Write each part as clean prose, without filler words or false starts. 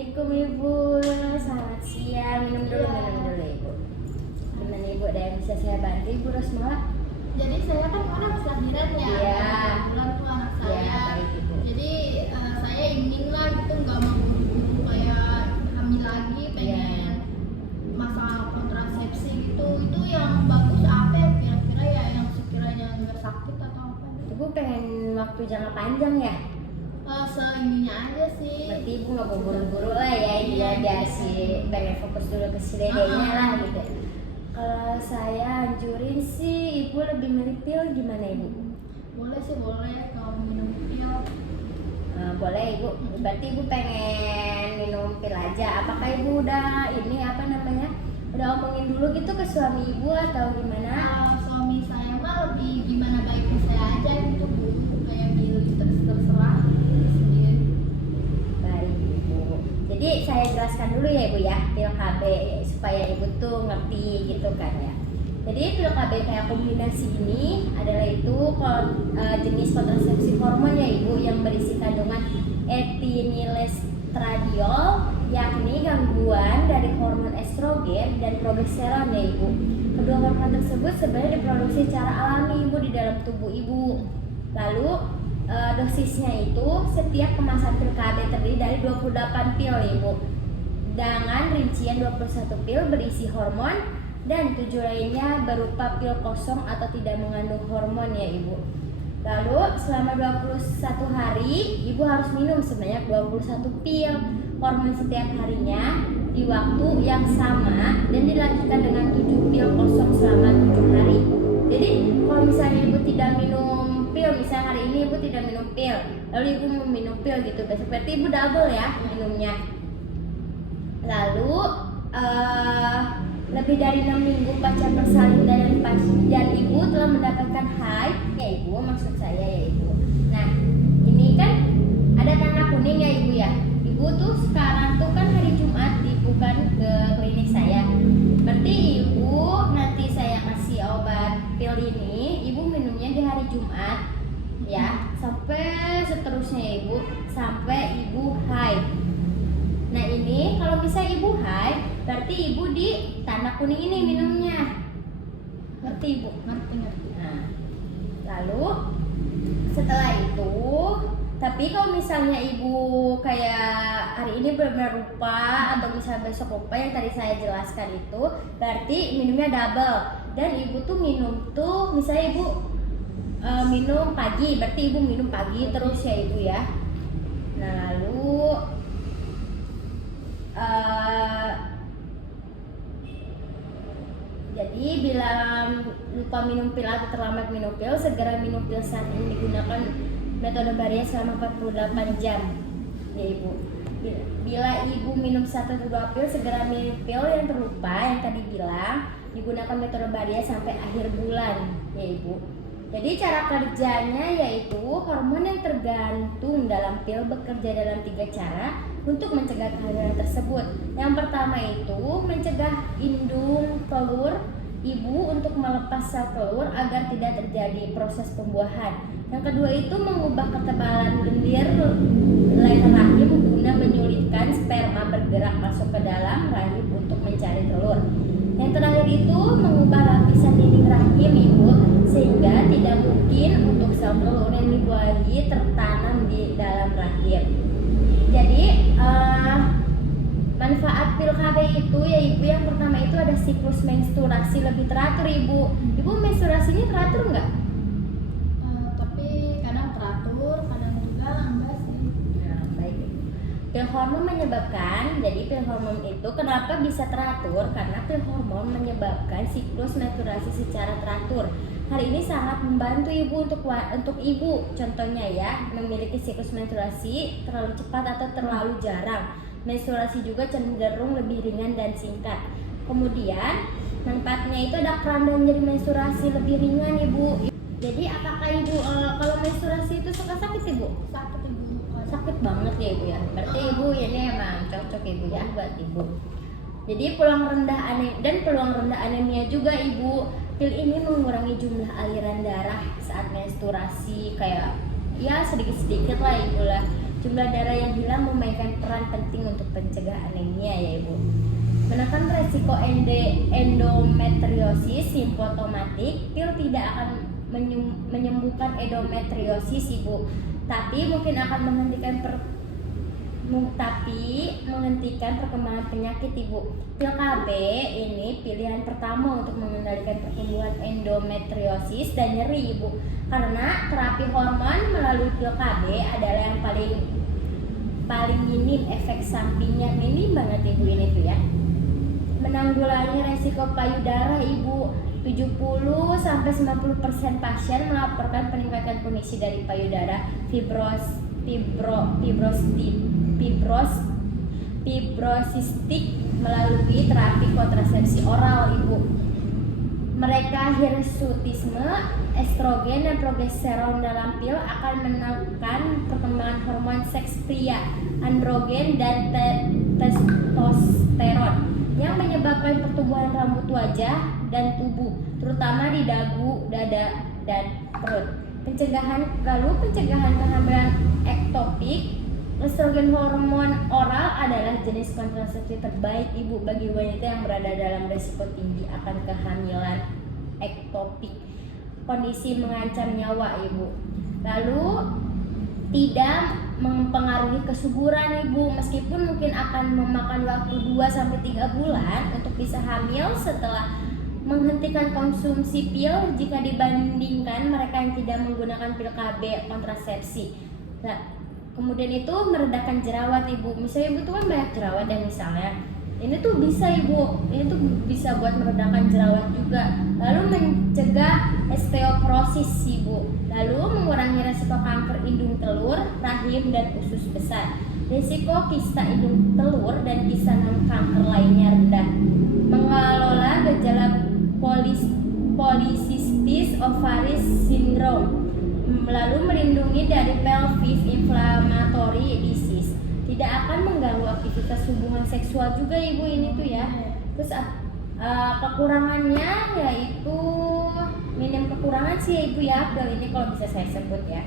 Assalamualaikum Ibu, selamat siang. Minum dulu Ibu. Gimana Ibu, ada yang bisa saya bantu Ibu Rosmala? Jadi saya kan anak kelahiran ya. Iya. Kebetulan tuh anak saya. Iya, baik Ibu. Jadi saya ingin lah gitu, nggak mau buru-buru kayak hamil lagi, pengen masa kontrasepsi gitu. Itu yang bagus apa ya kira-kira ya, yang sekiranya nggak sakit atau apa gitu. Ibu pengen waktu jangka panjang ya? Seininya aja sih. Berarti Ibu nggak mau buru-buru lah ya, ini ya biar si pengen fokus dulu ke si dedenya lah gitu. Kalau saya anjurin sih Ibu lebih milih pil, gimana Ibu? Boleh sih, boleh kalau minum pil. Boleh Ibu, berarti Ibu pengen minum pil aja. Apakah Ibu udah ini apa namanya? Udah omongin dulu gitu ke suami Ibu atau gimana? Suami saya mah lebih gimana baiknya saya aja gitu Bu, kayak pilih terserah sendiri. Baik Ibu. Jadi saya jelaskan dulu ya Ibu ya, pil KB supaya Ibu tuh ngerti gitu kan ya. Jadi pil KB kayak kombinasi ini adalah itu jenis kontrasepsi hormon ya Ibu yang berisi kandungan etinilestradiol, yakni gangguan dari hormon estrogen dan progesteron ya Ibu. Kedua hormon tersebut sebenarnya diproduksi secara alami Ibu di dalam tubuh Ibu. Lalu dosisnya itu setiap kemasan pil KB terdiri dari 28 pil Ibu, dengan rincian 21 pil berisi hormon dan 7 lainnya berupa pil kosong atau tidak mengandung hormon ya Ibu. Lalu selama 21 hari Ibu harus minum sebanyak 21 pil hormon setiap harinya di waktu yang sama dan dilanjutkan dengan 7 pil kosong selama 7 hari. Jadi kalau misalnya Ibu tidak minum pil, misalnya hari ini Ibu tidak minum pil, lalu Ibu mau minum pil gitu, berarti Ibu double ya minumnya. Lalu lebih dari 6 minggu pasca persalinan dan Ibu telah mendapatkan haid ya Ibu, maksud saya ya Ibu. Nah ini kan ada tanda kuning ya Ibu ya. Ibu tuh sekarang tuh kan hari Jumat Ibu kan ke klinik saya. Berarti Ibu nanti saya kasih obat pil ini, Ibu minumnya di hari Jumat ya, sampai seterusnya ya Ibu, sampai Ibu haid. Nah ini kalau bisa Ibu haid, berarti Ibu di tanda kuning ini minumnya. Ngerti Ibu? Ngerti. Nah, lalu setelah itu, tapi kalau misalnya Ibu kayak hari ini benar-benar lupa atau misalnya besok lupa yang tadi saya jelaskan itu, berarti minumnya double. Dan Ibu tuh minum tuh misalnya Ibu minum pagi, berarti Ibu minum pagi terus ya Ibu ya. Nah lalu jadi bila lupa minum pil atau terlambat minum pil, segera minum pil saat ini digunakan metode Baria selama 48 jam ya Ibu. Bila Ibu minum 1 atau 2 pil, segera minum pil yang terlupa yang tadi bilang, digunakan metode Baria sampai akhir bulan ya Ibu. Jadi cara kerjanya yaitu hormon yang tergantung dalam pil bekerja dalam 3 cara untuk mencegah kehamilan tersebut. Yang pertama itu mencegah indung telur Ibu untuk melepas sel telur agar tidak terjadi proses pembuahan. Yang kedua itu mengubah ketebalan lendir leher rahim guna menyulitkan sperma bergerak masuk ke dalam rahim untuk mencari telur. Yang terakhir itu mengubah lapisan dinding rahim Ibu sehingga tidak mungkin untuk sel telur yang dibuahi tertanam di dalam rahim. Jadi manfaat pil KB itu ya Ibu, yang pertama itu ada siklus menstruasi lebih teratur Ibu. Ibu menstruasinya teratur nggak? Tapi kadang teratur, kadang juga enggak sih. Nah, baik. Pil hormon menyebabkan, jadi pil hormon itu kenapa bisa teratur? Karena pil hormon menyebabkan siklus menstruasi secara teratur. Hal ini sangat membantu Ibu untuk Ibu, contohnya ya, memiliki siklus menstruasi terlalu cepat atau terlalu jarang. Menstruasi juga cenderung lebih ringan dan singkat. Kemudian manfaatnya itu ada kerandan jadi menstruasi lebih ringan Ibu. Jadi apakah Ibu kalau menstruasi itu suka sakit Ibu? Sakit Ibu. Sakit banget ya Ibu ya. Berarti Ibu ini emang cocok Ibu ya buat Ibu. Jadi peluang rendah anemia juga Ibu. Pil ini mengurangi jumlah aliran darah saat menstruasi, kayak ya sedikit-sedikit lah Ibu lah. Jumlah darah yang hilang memainkan peran penting untuk pencegah anemia ya ibu. Menekan resiko endometriosis simptomatik, pil tidak akan menyembuhkan endometriosis ibu, tapi mungkin akan menghentikan perkembangan penyakit ibu. Pil KB ini pilihan pertama untuk mengendalikan pertumbuhan endometriosis dan nyeri ibu, karena terapi hormon melalui pil KB adalah yang paling minim efek sampingnya, minim banget ibu ini tuh ya. Menanggulangi resiko payudara ibu, 70-90% pasien melaporkan peningkatan kondisi dari payudara, fibrosistik melalui terapi kontrasepsi oral ibu. Mereka hirsutisme, estrogen dan progesteron dalam pil akan menekan perkembangan hormon seks pria, androgen dan testosteron yang menyebabkan pertumbuhan rambut wajah dan tubuh, terutama di dagu, dada, dan perut. Pencegahan kehamilan ektopik. Estrogen hormon oral adalah jenis kontrasepsi terbaik ibu bagi wanita yang berada dalam risiko tinggi akan kehamilan ektopik. Kondisi mengancam nyawa ibu. Lalu tidak mempengaruhi kesuburan ibu, meskipun mungkin akan memakan waktu 2-3 bulan untuk bisa hamil setelah menghentikan konsumsi pil jika dibandingkan mereka yang tidak menggunakan pil KB kontrasepsi. Nah, kemudian itu meredakan jerawat ibu. Misalnya ibu tuh kan banyak jerawat yang misalnya, ini tuh bisa ibu, ini tuh bisa buat meredakan jerawat juga. Lalu mencegah osteoporosis ibu. Lalu mengurangi resiko kanker indung telur, rahim dan usus besar. Risiko kista indung telur dan kista kanker lainnya rendah. Mengelola gejala polycystis ovaris syndrome. Lalu melindungi dari pelvic inflammatory disease. Tidak akan mengganggu aktivitas hubungan seksual juga ibu ini tuh ya. Terus kekurangannya yaitu minim kekurangan sih ya ibu ya, pil ini kalau bisa saya sebut ya.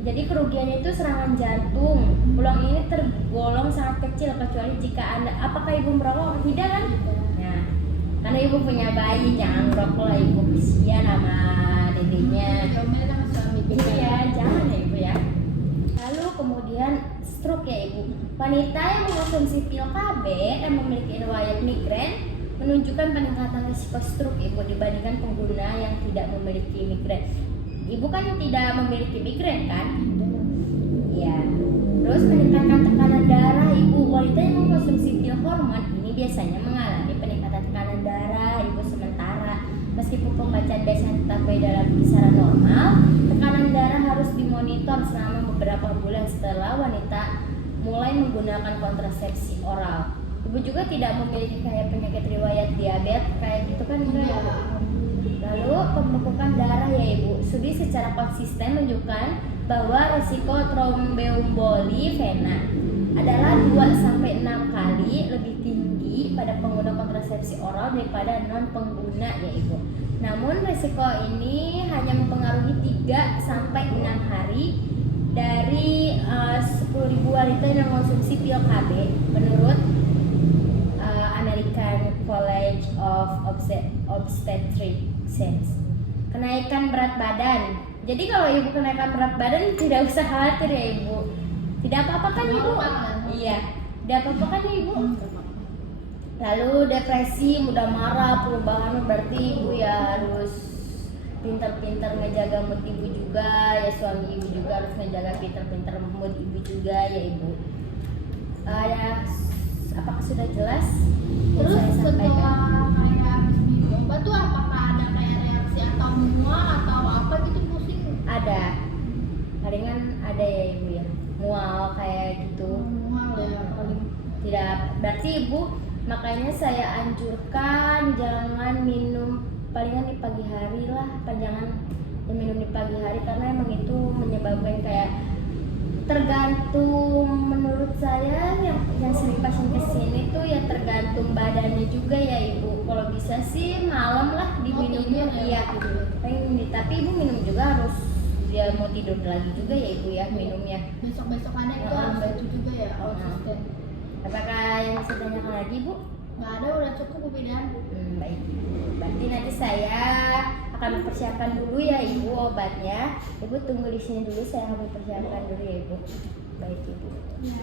Jadi kerugiannya itu serangan jantung. Peluang ini tergolong sangat kecil kecuali jika Anda, apakah ibu merokok atau tidak kan? Nah, karena ibu punya bayi, jangan merokok lah ibu, kesian sama dedenya. Iya, jangan ya ibu ya. Lalu kemudian stroke ya ibu. Wanita yang mengonsumsi pil KB dan memiliki riwayat migrain menunjukkan peningkatan risiko stroke ibu dibandingkan pengguna yang tidak memiliki migrain. Ibu kan tidak memiliki migrain kan? Iya. Terus meningkatkan tekanan darah ibu. Wanita yang mengkonsumsi pil hormon ini biasanya mengalami peningkatan tekanan darah ibu sementara. Meskipun pembacaan biasanya tetap dalam kisaran normal, tekanan darah harus dimonitor selama beberapa bulan setelah wanita mulai menggunakan kontrasepsi oral. Ibu juga tidak memiliki kayak penyakit riwayat diabetes kayak gitu kan enggak ya? Lalu pembekukan darah ya ibu. Studi secara konsisten menunjukkan bahwa risiko tromboemboli vena adalah 2-6 kali lebih tinggi pada pengguna kontrasepsi oral daripada non pengguna ya ibu. Namun risiko ini hanya mempengaruhi 3-6 hari dari 10.000 wanita yang mengonsumsi pil KB menurut American College of Obstetricians. Kenaikan berat badan. Jadi kalau ibu kenaikan berat badan tidak usah khawatir ya ibu. Tidak apa-apa kan ibu? Iya, tidak apa-apa kan ibu? Lalu depresi, mudah marah, perubahan berarti ibu ya harus pintar-pintar ngejaga mood ibu juga, ya suami ibu juga harus ngejaga pintar-pintar mood ibu juga ya ibu. Apakah sudah jelas? Terus setelah kayak habis minum obat tuh apakah ada kayak reaksi atau mual atau apa gitu pusing? Ada, palingan ada ya ibu ya, mual kayak gitu. Mual ya paling. Tidak, berarti ibu makanya saya anjurkan jangan minum palingan di pagi hari lah, jangan minum di pagi hari karena emang itu menyebabkan kayak tergantung menurut saya yang sering pasien kesini tuh ya tergantung badannya juga ya ibu. Kalau bisa sih malam lah diminumnya ya, iya gitu. Tapi ibu minum juga harus dia mau tidur lagi juga ya ibu ya minumnya. Besok-besokannya itu Oh, harus baik. itu juga ya Oh, konsisten. Apakah yang bisa tanyakan lagi bu? Nggak ada, udah cukup Bu Bidan. Baik ibu. Berarti nanti saya akan mempersiapkan dulu ya ibu obatnya. Ibu tunggu di sini dulu, saya akan mempersiapkan dulu ya ibu. Baik ibu. Ya.